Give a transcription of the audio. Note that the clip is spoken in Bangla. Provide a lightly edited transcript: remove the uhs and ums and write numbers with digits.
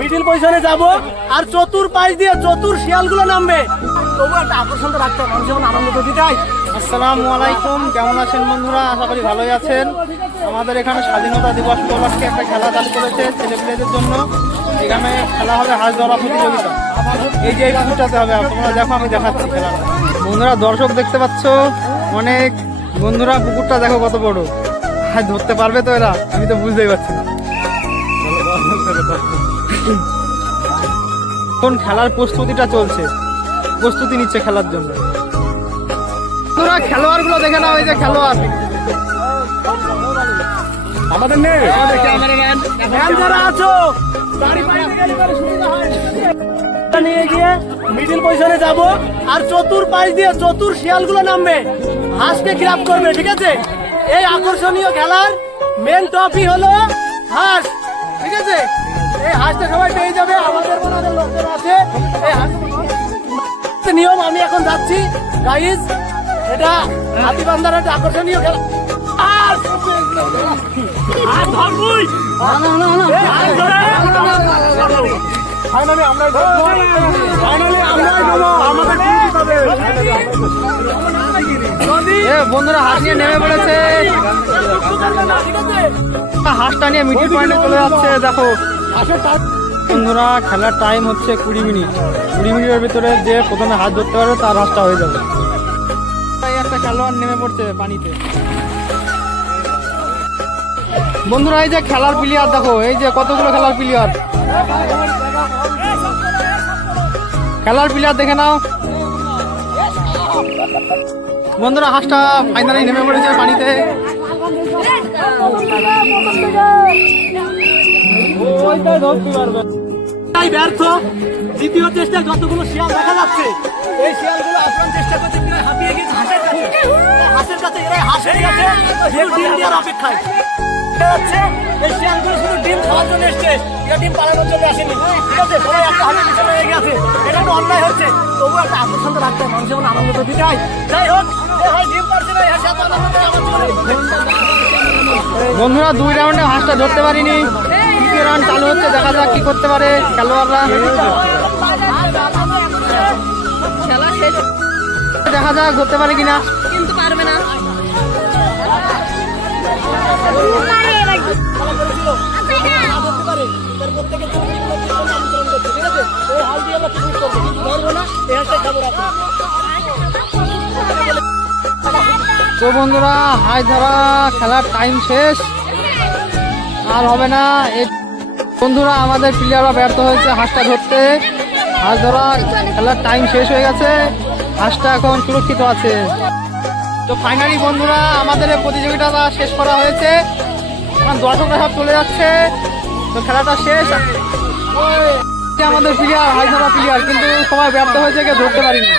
মিডিল পজিশনে যাব আর চতুর পাশ দিয়ে চতুর শিয়ালগুলো নামবে। তবু একটা আকর্ষণ তো রাখতে হবে, মানুষ যেমন আনন্দ তো দিতে হয়। আসসালামু আলাইকুম, কেমন আছেন বন্ধুরা? আশা করি ভালোই আছেন। আমাদের এখানে স্বাধীনতা দিবস উপলক্ষে একটা খেলা চালু করেছে ছেলেপিলেদের জন্য। এখানে খেলা হবে হাঁস ধরা প্রতিযোগিতা। এই যে এই পুকুরটাতে হবে, তোমরা দেখো, আমি দেখাচ্ছি খেলা। বন্ধুরা দর্শক দেখতে পাচ্ছ অনেক। বন্ধুরা পুকুরটা দেখো কত বড়। হাঁস ধরতে পারবে তো এরা? আমি তো বুঝতেই পারছি না। এখন খেলার প্রস্তুতিটা চলছে, প্রস্তুতি নিচ্ছে খেলার জন্য। তোরা খেলোয়াড় গুলো দেখে নাও, এই যে খেলোয়াড় আমাদের নেই, আমাদের ক্যামেরাম্যান যারা আছো গাড়ি পাইতে গেলে পরে সুবিধা হয়। নিয়ে গিয়ে মিডিল পজিশনে যাব আর চতুর পাশ দিয়ে চতুর শিয়ালগুলো নামবে, হাঁসকে গ্রাব করবে। ঠিক আছে? এই আকর্ষণীয় খেলার মেন টপিক হলো হাঁস। ঠিক আছে? এই হাঁসটা সবাই পেয়ে যাবে, আমাদের লোকজন আছে। এই হাঁস নিয়ম আমি এখন যাচ্ছি গাইস, এটা হাতিবান্ধার একটা আকর্ষণীয় খেলা। বন্ধুরা হাঁস নিয়ে নেমে পড়েছে, হাঁসটা নিয়ে মিডিল পয়েন্টে চলে যাচ্ছে। দেখো বন্ধুরা, খেলার টাইম হচ্ছে 20 মিনিট। 20 মিনিটের ভিতরে যে প্রথমে হাত ধরতে পারবে তার হাঁসটা হয়ে যাবে। একটা খেলোয়াড় নেমে পড়ছে পানিতে। বন্ধুরা এই যে খেলার প্লেয়ার দেখো, এই যে কতগুলো খেলার প্লেয়ার। খেলার প্লেয়ার দেখে নাও বন্ধুরা, হাঁসটা ফাইনালি নেমে পড়েছে পানিতে। ব্যর্থ। দ্বিতীয় চেষ্টায় যতগুলো শিয়াল দেখা যাচ্ছে, এই শিয়ালগুলো আপ্রাণ চেষ্টা করছে হাঁপিয়ে গেছে হাঁসের কাছে। হাঁসের কাছে এরা হাঁসের কাছে ডিম দেওয়ার অপেক্ষায় যাচ্ছে। এই শিয়ালগুলো শুধু ডিম খাওয়ার জন্য এসছে, এরা ডিম পালানোর জন্য আসেনি। ঠিক আছে? সবাই একটা হাঁসের পিছনে লেগে গেছে, এটা একটু অন্যায় হচ্ছে। তবু একটা আকর্ষণ তো রাখতে হয়, মানুষ যেমন আনন্দ তো দিতে হয়। যাই হোক, ডিম পারছে না, হাঁস এত আনন্দ করে আমার জীবনে। বন্ধুরা 2 রাউন্ডে হাঁসটা ধরতে পারিনি। 3য় রাউন্ড চালু হচ্ছে, দেখা যাক কি করতে পারে খেলোয়াড়রা। দেখা যাক ধরতে পারে কিনা, কিন্তু পারবে না। তো বন্ধুরা হাঁস ধরা খেলার টাইম শেষ, আর হবে না। বন্ধুরা আমাদের প্লেয়াররা ব্যর্থ হয়েছে হাঁসটা ধরতে। হাঁস ধরা খেলার টাইম শেষ হয়ে গেছে, হাঁসটা এখন সুরক্ষিত আছে। তো ফাইনালি বন্ধুরা আমাদের এই প্রতিযোগিতাটা শেষ করা হয়েছে। এখন দর্শকরা সব চলে যাচ্ছে, তো খেলাটা শেষ। আমাদের প্লেয়ার হাঁস ধরা প্লেয়ার, কিন্তু সবাই ব্যর্থ হয়েছে, কেউ ধরতে পারিনি।